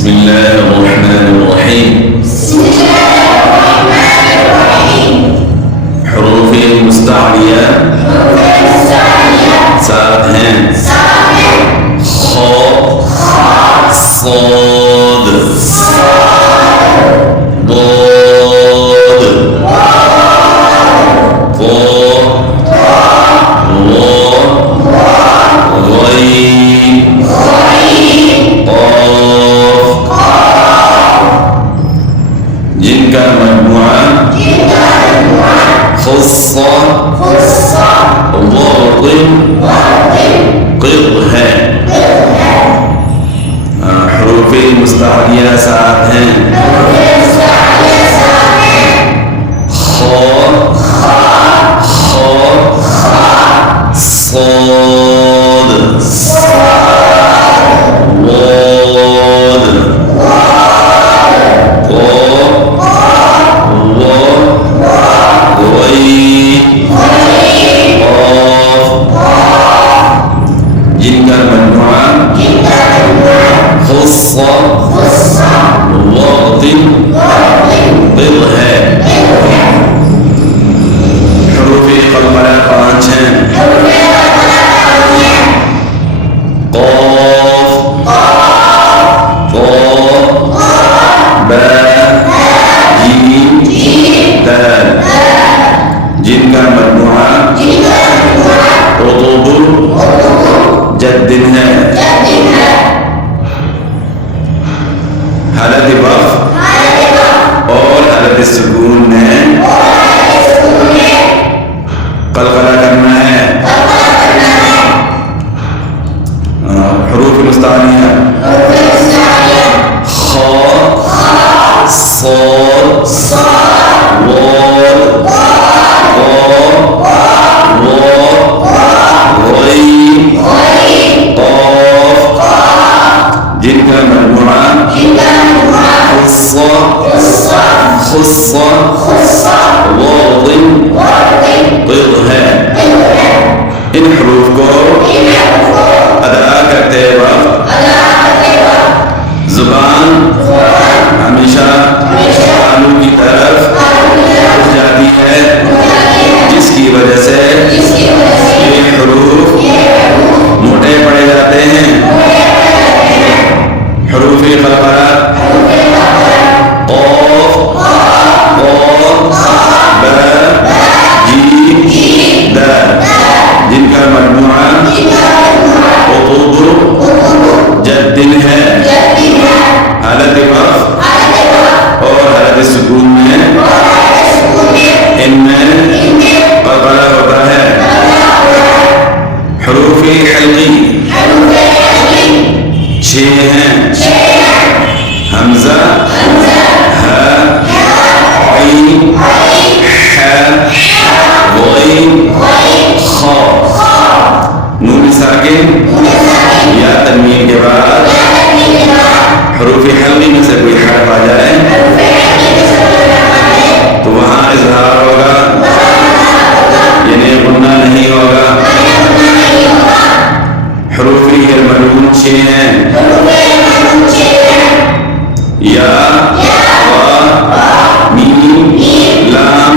بسم الله الرحمن الرحيم. حروف مستعلیہ سات ہیں: خ، صاد، ضاد، ط، ظ، غين، قاف. جن کا مجموعہ خص، ضاد، قض ہے. حروف مستعلیہ سات ہیں: خ، صاد، ضاد، ط، ظ، غين، قاف. جن کا مجموعہ خص، ضاد، قض ہے. حروف قلقلہ پانچ ہیں: قاف، طا، با، جیم، دال. جن کا مجموعہ عضد، جد ہے. حالت وقف اور حالت سکون میں قلقلہ کرنا ہے. حروف مستعلیہ: خ، صاد، ضاد، ط، ظ، غين، قاف. جن کا مجموعہ خص، ضاد، قض ہے. ان حروف کو ادا کرتے وقت زبان ہمیشہ تالو کی طرف اٹھ جاتی ہے، جس کی وجہ سے یہ حروف موٹے پڑے جاتے ہیں. حروف قلقلہ: قاف، طا، با، جیم، دال. جن کا مجموعہ عضد، جد ہے. حالت وقف اور حالت سکون میں ان میں قلقلہ ہوتا ہے. حروف حلقی چھ ہیں: حمزہ، ہ، عین، ح، غین، خ. نون ساکن یا تنوین کے بعد حروف حلقی میں سے کوئی حرف آ جائے تو وہاں اظہار ہوگا، یعنی غنہ نہیں ہوگا. حروف یرملون چھ ہیں: یا، وا، میم، لام،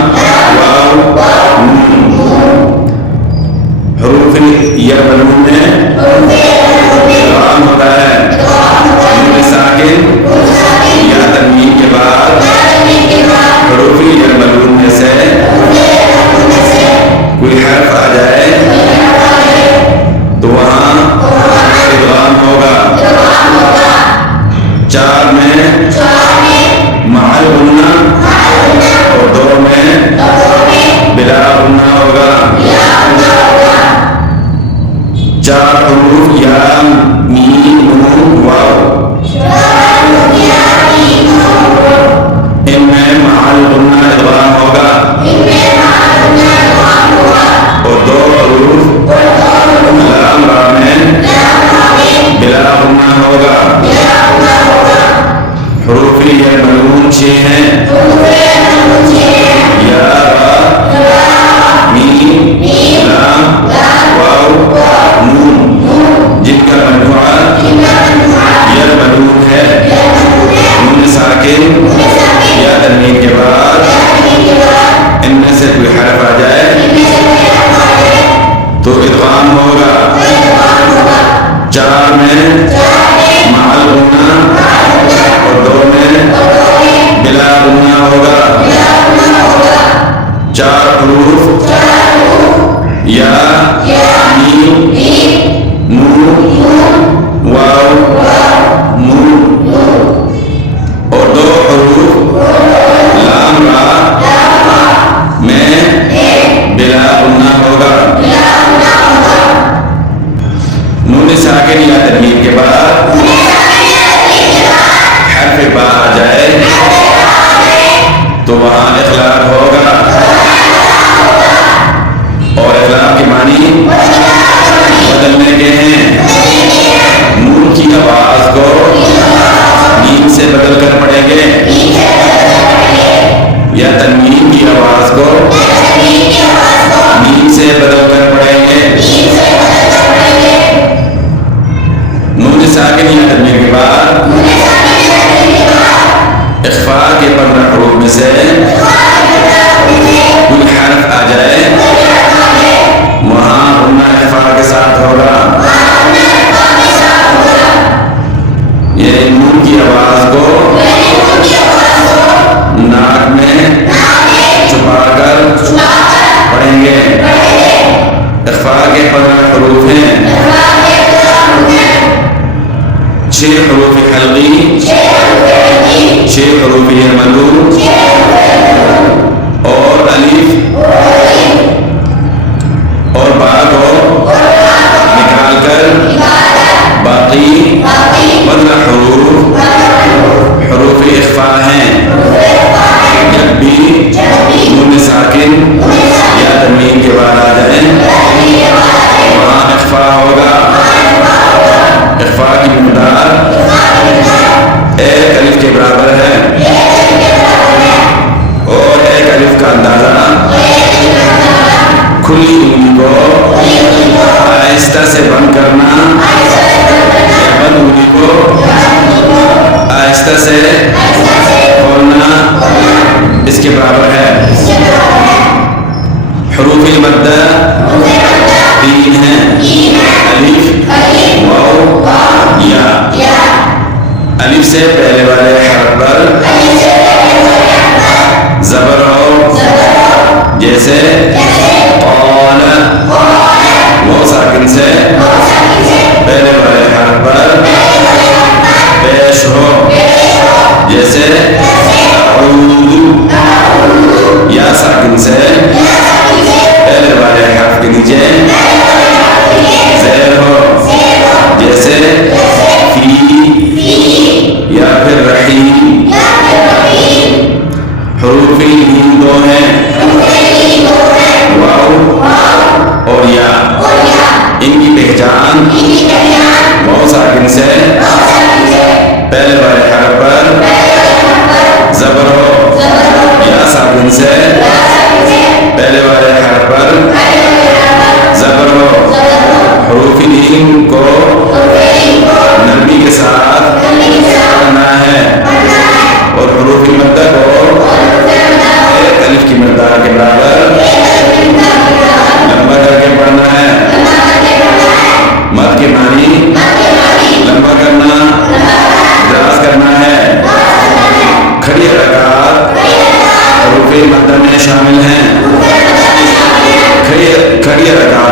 واو، نون. حروف یرملون میں ادغام ہوتا ہے. نون ساکن یا تنوین کے بعد حروف یرملون میں سے کوئی حرف آ جائے تو وہاں ادغام ہوگا. या तन्वीर के बाद इख्फा के 15 हरूफ में से कोई हर्फ आ जाए वहाँ गुन्ना इख्फा के साथ होगा। ये नून की आवाज को नाक में छुपाकर पढ़ेंगे। इख्फा के 15 हरूफ हैं। 6 हरूफ हल्की, 6 हरूफ यमलू और अलिफ और बा को निकाल कर बाकी 15 हरूफ इख्फा हैं। जब भी नून साकिन या तन्वीन के बाद आ जाए वहाँ इख्फा होगा। इख्फा की मिक़दार एक अलिफ के बराबर है और एक अलिफ का अंदाजा खुली उंगली को आहिस्ता से बंद करना या बंद उंगली को आहिस्ता से खोलना इसके बराबर है। हरूफ मद्दा 3 हैं। अलिफ, वाव, या। अलिफ से पहले वाले हर्फ पर ज़बर हो, जैसे क़ाला। वाव साकिन से पहले वाले हर्फ पर पेश हो, जैसे अऊज़ु। या साकिन से पहले वाले हर्फ के नीचे ज़ेर हो, जैसे फी या फिर रहीम। हरूफ लीन 2 हैं, वाव और या। इनकी पहचान वाव साकिन से पहले वाले हर्फ पर ज़बर हो, या साकिन से पहले वाले हर्फ पर ज़बर हो। हरूफ लीन को नरमी के साथ पढ़ना है और हरूफ मद्दा को एक अलिफ की मिक़दार के बराबर लंबा करके पढ़ना है। मद के मानी लंबा करना, दराज करना है। खड़ी हरकत हरूफ मद्दा में शामिल हैं। खड़ी हरकत